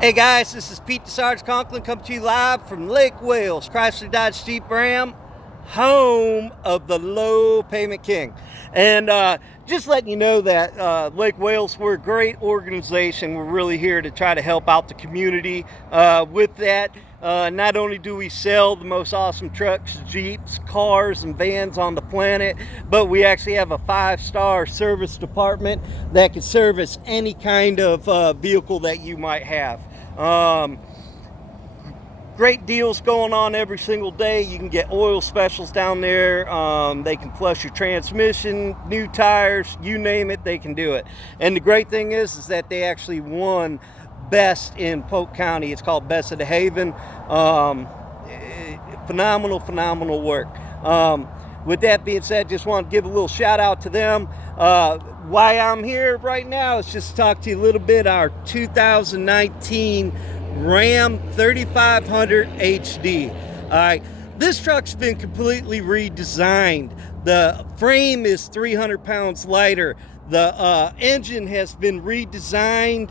Hey guys, this is Pete the Sarge Conklin coming to you live from Lake Wales, Chrysler Dodge Jeep Ram, home of the low payment king. And just letting you know that Lake Wales, we're a great organization. We're really here to try to help out the community with that. Not only do we sell the most awesome trucks, Jeeps, cars, and vans on the planet, but we actually have a 5-star service department that can service any kind of vehicle that you might have. Great deals going on every single day. You can get oil specials down there. They can flush your transmission, new tires, you name it, they can do it. And the great thing is that they actually won best in Polk County. It's called Best of the Haven. Phenomenal work. With that being said, just want to give a little shout out to them. Why I'm here right now is just to talk to you a little bit our 2019 Ram 3500 HD. All right, this truck's been completely redesigned. The frame is 300 pounds lighter. The engine has been redesigned.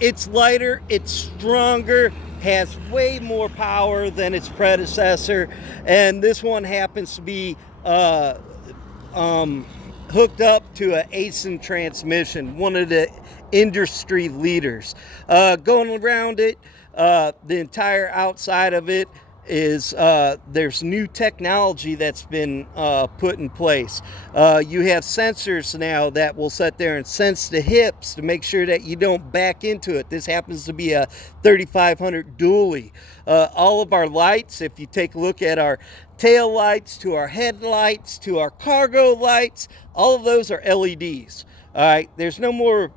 It's lighter, it's stronger, has way more power than its predecessor, and this one happens to be hooked up to an ASIN transmission, one of the industry leaders. Going around it, the entire outside of it is there's new technology that's been put in place. You have sensors now that will sit there and sense the hips to make sure that you don't back into it. This happens to be a 3500 duelly. All of our lights, if you take a look at our tail lights to our headlights to our cargo lights, all of those are LEDs. All right, there's no more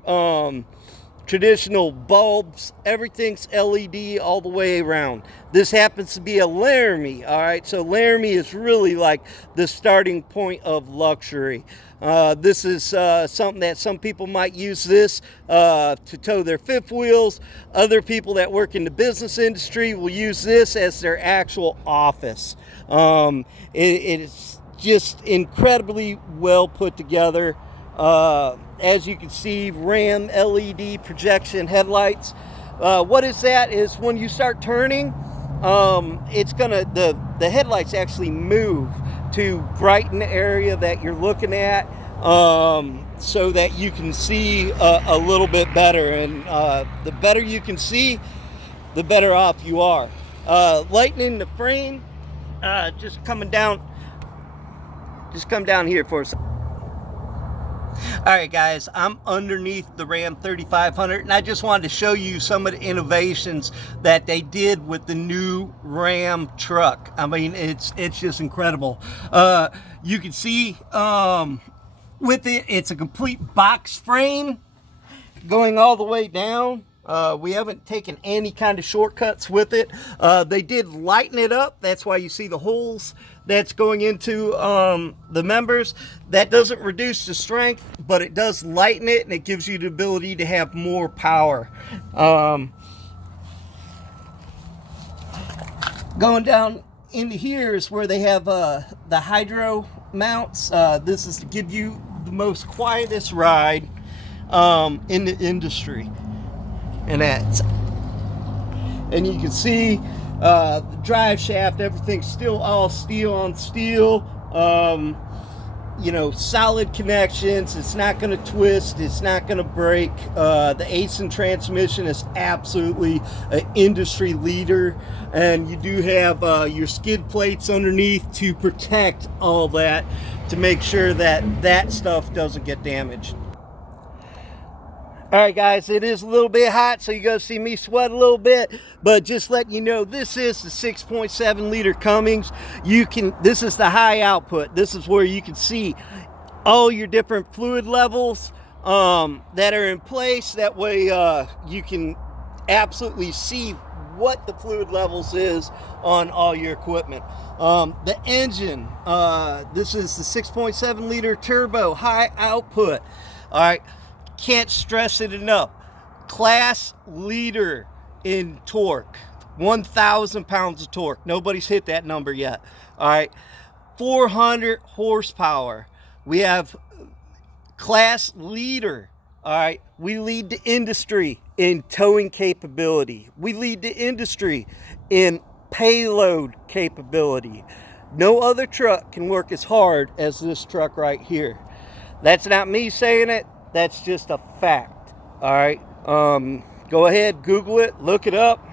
traditional bulbs. Everything's LED all the way around. This happens to be a Laramie. All right, so Laramie is really like the starting point of luxury. This is something that some people might use this to tow their fifth wheels. Other people that work in the business industry will use this as their actual office. It's just incredibly well put together. As you can see, Ram LED projection headlights. What is that is when you start turning, it's gonna the headlights actually move to brighten the area that you're looking at, so that you can see a little bit better. And the better you can see, the better off you are. Lightening the frame, just come down here for a second. Alright guys, I'm underneath the Ram 3500 and I just wanted to show you some of the innovations that they did with the new Ram truck. I mean, it's just incredible. You can see with it, it's a complete box frame going all the way down. We haven't taken any kind of shortcuts with it. They did lighten it up. That's why you see the holes that's going into the members. That doesn't reduce the strength, but it does lighten it, and it gives you the ability to have more power. Going down into here is where they have the hydro mounts. This is to give you the most quietest ride in the industry. And you can see the drive shaft, everything's still all steel on steel. You know, solid connections. It's not going to twist, it's not going to break. The ASIN transmission is absolutely an industry leader, and you do have your skid plates underneath to protect all that, to make sure that that stuff doesn't get damaged. Alright guys, it is a little bit hot, so you're going to see me sweat a little bit, but just letting you know, this is the 6.7 liter Cummins. This is the high output. This is where you can see all your different fluid levels that are in place. That way you can absolutely see what the fluid levels is on all your equipment. The engine, this is the 6.7 liter turbo, high output. Alright. Can't stress it enough. Class leader in torque. 1,000 pounds of torque. Nobody's hit that number yet. All right. 400 horsepower. We have class leader All right, we lead the industry in towing capability. We lead the industry in payload capability. No other truck can work as hard as this truck right here. That's not me saying it, that's just a fact. All right, go ahead, Google it, look it up.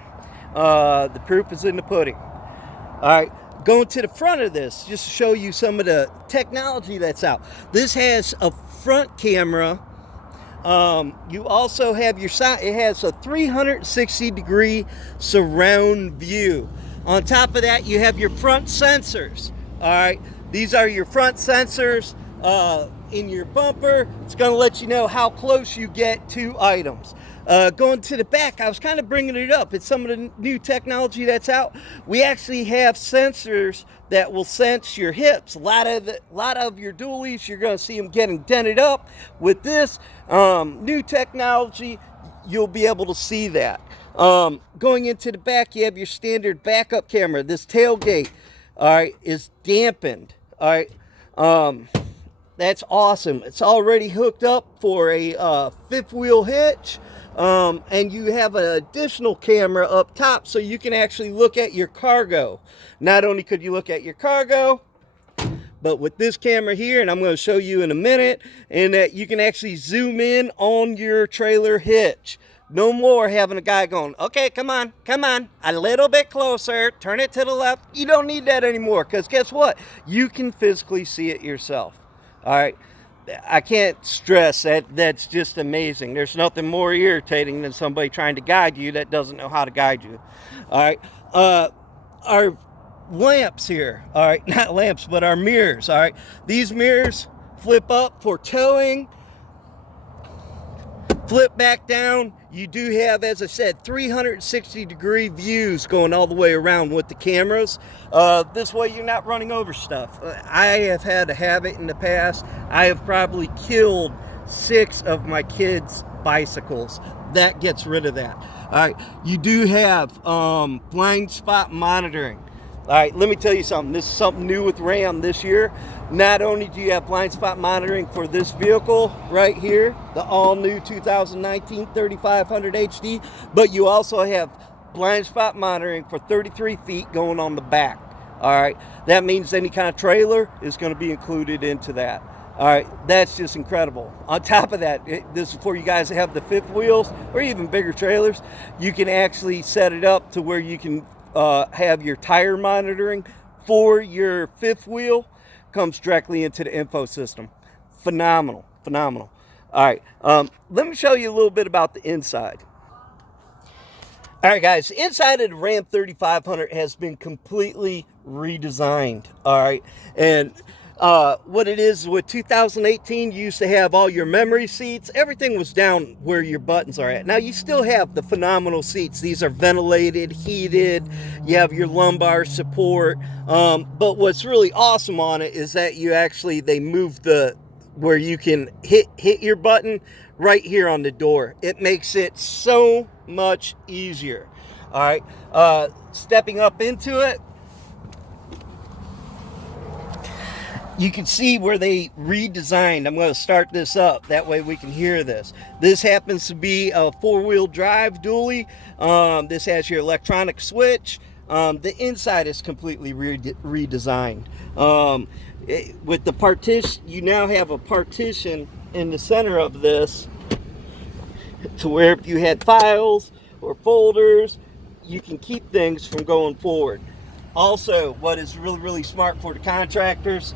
The proof is in the pudding. All right, going to the front of this, just to show you some of the technology that's out. This has a front camera. You also have your side, it has a 360 degree surround view. On top of that, you have your front sensors. All right, these are your front sensors in your bumper. It's going to let you know how close you get to items. Going to the back, I was kind of bringing it up. It's some of the new technology that's out. We actually have sensors that will sense your hips. A lot of your dualies, you're going to see them getting dented up. With this new technology, you'll be able to see that. Going into the back, you have your standard backup camera. This tailgate, all right, is dampened. All right, that's awesome. It's already hooked up for a fifth wheel hitch. And you have an additional camera up top so you can actually look at your cargo. Not only could you look at your cargo, but with this camera here, and I'm going to show you in a minute, and that you can actually zoom in on your trailer hitch. No more having a guy going, okay, come on, a little bit closer, turn it to the left. You don't need that anymore, because guess what? You can physically see it yourself. All right. I can't stress that. That's just amazing. There's nothing more irritating than somebody trying to guide you that doesn't know how to guide you. All right. Our lamps here. All right. Not lamps, but our mirrors. All right. These mirrors flip up for towing. Flip back down. You do have, as I said, 360 degree views going all the way around with the cameras. This way you're not running over stuff. I have had a habit in the past. I have probably killed 6 of my kids' bicycles. That gets rid of that. All right, you do have blind spot monitoring. All right, let me tell you something. This is something new with Ram this year. Not only do you have blind spot monitoring for this vehicle right here, the all-new 2019 3500 HD, but you also have blind spot monitoring for 33 feet going on the back. All right, that means any kind of trailer is going to be included into that. All right, that's just incredible. On top of that, this is for you guys that have the fifth wheels or even bigger trailers. You can actually set it up to where you can have your tire monitoring for your fifth wheel. Comes directly into the info system. Phenomenal. All right, let me show you a little bit about the inside. All right, guys, inside of the Ram 3500 has been completely redesigned. All right, and what it is with 2018, you used to have all your memory seats. Everything was down where your buttons are at. Now you still have the phenomenal seats. These are ventilated, heated. You have your lumbar support. But what's really awesome on it is that they move where you can hit your button right here on the door. It makes it so much easier. All right, stepping up into it, you can see where they redesigned. I'm going to start this up. That way we can hear this. This happens to be a 4-wheel drive dually. This has your electronic switch. The inside is completely redesigned. With the partition, you now have a partition in the center of this to where if you had files or folders, you can keep things from going forward. Also, what is really smart for the contractors,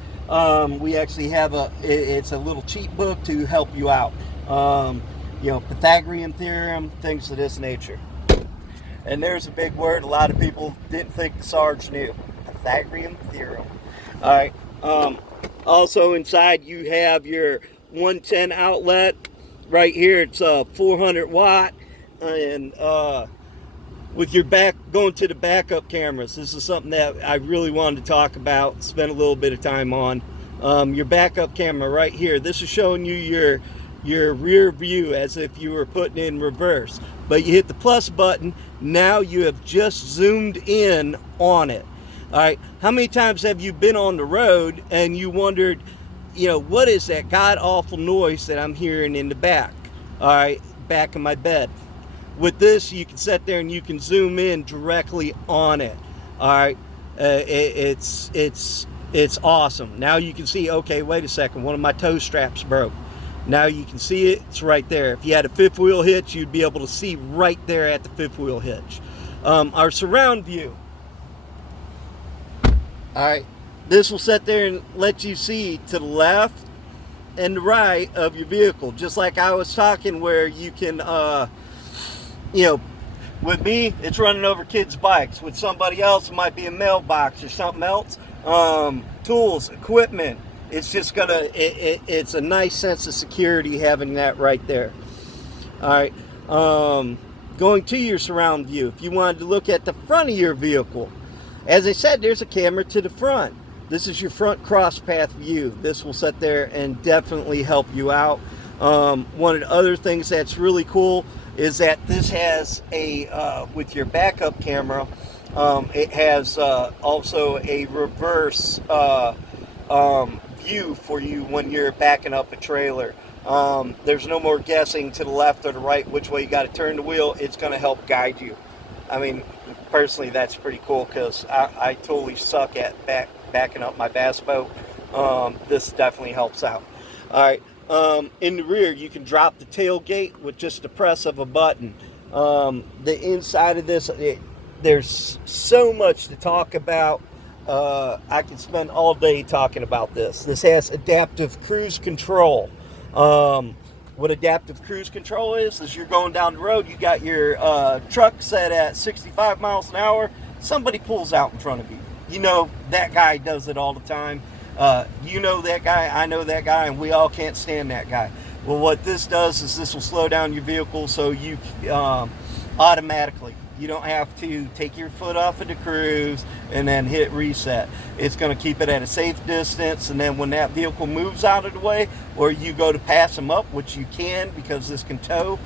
we actually have it's a little cheat book to help you out. Pythagorean theorem, things of this nature. And there's a big word a lot of people didn't think the Sarge knew. Pythagorean theorem. All right. Also inside you have your 110 outlet right here. It's 400 watt, and with your back going to the backup cameras, this is something that I really wanted to talk about, spend a little bit of time on. Your backup camera right here, this is showing you your rear view as if you were putting in reverse, but you hit the plus button, now you have just zoomed in on it. All right, how many times have you been on the road and you wondered, what is that god awful noise that I'm hearing in the back? all right, back of my bed. With this, you can sit there and you can zoom in directly on it. All right, it's awesome. Now you can see. Okay, wait a second. One of my toe straps broke. Now you can see it. It's right there. If you had a fifth wheel hitch, you'd be able to see right there at the fifth wheel hitch. Our surround view. All right, this will sit there and let you see to the left and the right of your vehicle, just like I was talking, where you can, you know, with me, it's running over kids' bikes. With somebody else, it might be a mailbox or something else. Tools, equipment. It's just gonna, it's a nice sense of security having that right there. All right. Going to your surround view, if you wanted to look at the front of your vehicle, as I said, there's a camera to the front. This is your front cross path view. This will sit there and definitely help you out. One of the other things that's really cool is that this has a, with your backup camera, it has also a reverse view for you when you're backing up a trailer. There's no more guessing to the left or the right which way you got to turn the wheel. It's going to help guide you. I mean, personally, that's pretty cool, because I totally suck at backing up my bass boat. This definitely helps out. All right. In the rear, you can drop the tailgate with just the press of a button. The inside of this, there's so much to talk about. I could spend all day talking about this. This has adaptive cruise control. What adaptive cruise control is you're going down the road, you got your truck set at 65 miles an hour, somebody pulls out in front of you. You know, that guy does it all the time. You know that guy, I know that guy, and we all can't stand that guy. Well, what this does is this will slow down your vehicle so you automatically, you don't have to take your foot off of the cruise and then hit reset. It's going to keep it at a safe distance, and then when that vehicle moves out of the way, or you go to pass them up, which you can because this can tow,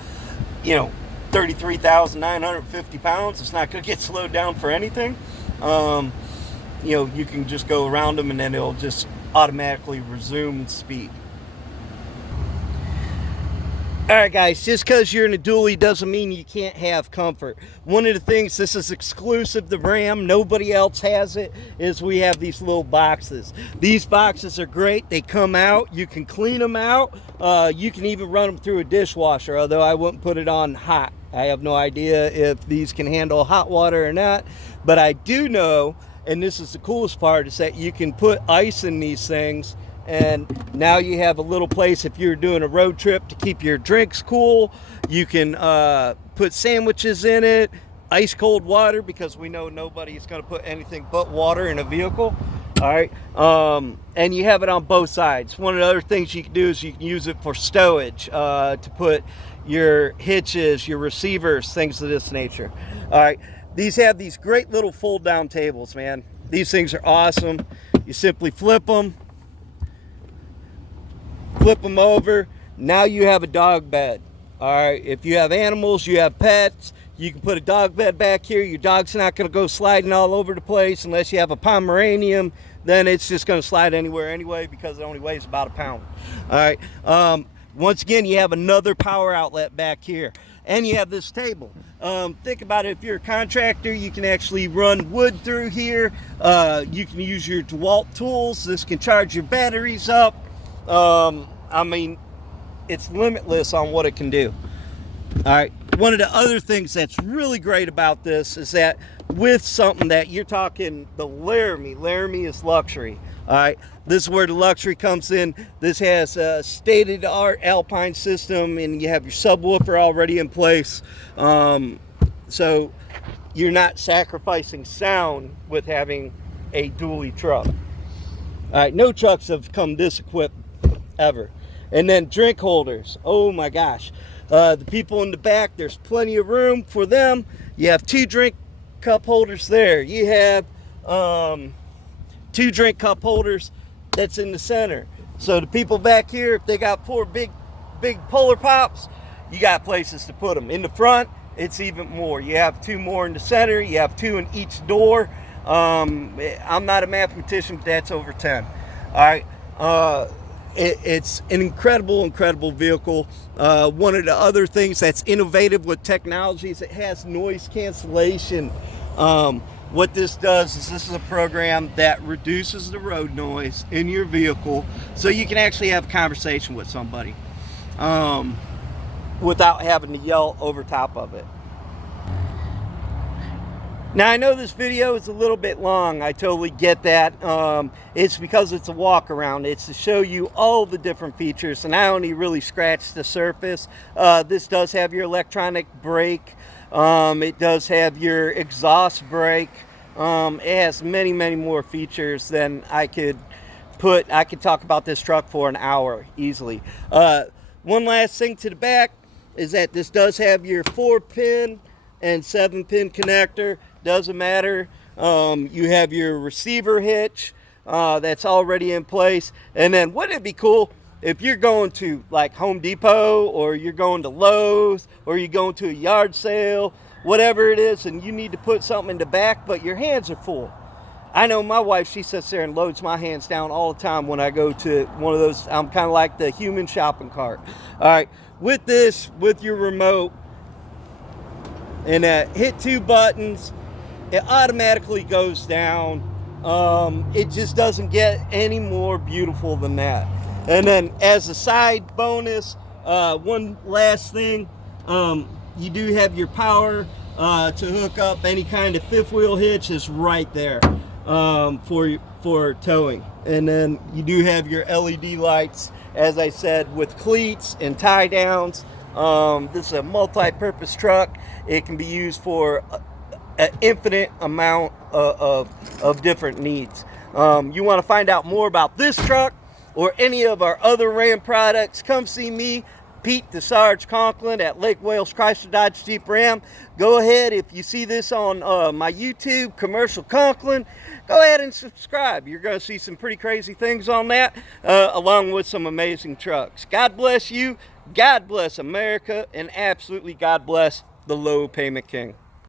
33,950 pounds, it's not going to get slowed down for anything. You can just go around them and then it'll just automatically resume speed. Alright guys, just because you're in a dually doesn't mean you can't have comfort. One of the things, this is exclusive to Ram, nobody else has it, is we have these little boxes. These boxes are great, they come out, you can clean them out, you can even run them through a dishwasher, although I wouldn't put it on hot. I have no idea if these can handle hot water or not, but I do know, and this is the coolest part, is that you can put ice in these things, and now you have a little place if you're doing a road trip to keep your drinks cool. You can put sandwiches in it, ice cold water, because we know nobody's going to put anything but water in a vehicle. All right, and you have it on both sides. One of the other things you can do is you can use it for stowage, to put your hitches, your receivers, things of this nature. All right, these have these great little fold down tables, man. These things are awesome. You simply flip them over. Now you have a dog bed. All right, if you have animals, you have pets, you can put a dog bed back here. Your dog's not going to go sliding all over the place unless you have a Pomeranian. Then it's just going to slide anywhere anyway, because it only weighs about a pound. All right, once again, you have another power outlet back here, and you have this table. Think about it, if you're a contractor, you can actually run wood through here. You can use your DeWalt tools. This can charge your batteries up. I mean, it's limitless on what it can do. All right, one of the other things that's really great about this is that with something that you're talking, the Laramie is luxury. All right, this is where the luxury comes in. This has a state-of-the-art Alpine system, and you have your subwoofer already in place, so you're not sacrificing sound with having a dually truck. All right, no trucks have come this equipped ever. And then drink holders, oh my gosh, the people in the back, there's plenty of room for them. You have 2 drink cup holders there. You have 2 drink cup holders that's in the center. So the people back here, if they got 4 big Polar Pops, you got places to put them. In the front, it's even more. You have 2 more in the center. You have 2 in each door. I'm not a mathematician, but that's over 10. All right. It's an incredible vehicle. One of the other things that's innovative with technology is it has noise cancellation. What this does is this is a program that reduces the road noise in your vehicle so you can actually have a conversation with somebody without having to yell over top of it. Now, I know this video is a little bit long. I totally get that. It's because it's a walk around. It's to show you all the different features, and I only really scratched the surface. This does have your electronic brake. It does have your exhaust brake. It has many more features than I could put. I could talk about this truck for an hour easily. One last thing to the back is that this does have your 4-pin and 7-pin connector. Doesn't matter. You have your receiver hitch that's already in place. And then wouldn't it be cool if you're going to like Home Depot, or you're going to Lowe's, or you're going to a yard sale, whatever it is, and you need to put something in the back, but your hands are full. I know my wife, she sits there and loads my hands down all the time when I go to one of those. I'm kind of like the human shopping cart. All right, with this, with your remote, and hit 2 buttons, it automatically goes down. It just doesn't get any more beautiful than that. And then as a side bonus, one last thing, you do have your power to hook up any kind of 5th wheel hitch is right there for towing. And then you do have your LED lights, as I said, with cleats and tie downs. This is a multi-purpose truck. It can be used for an infinite amount of different needs. You want to find out more about this truck or any of our other Ram products, come see me, Pete the Sarge Conklin at Lake Wales Chrysler Dodge Jeep Ram. Go ahead, if you see this on my YouTube, Commercial Conklin, go ahead and subscribe. You're going to see some pretty crazy things on that, along with some amazing trucks. God bless you, God bless America, and absolutely God bless the Low Payment King.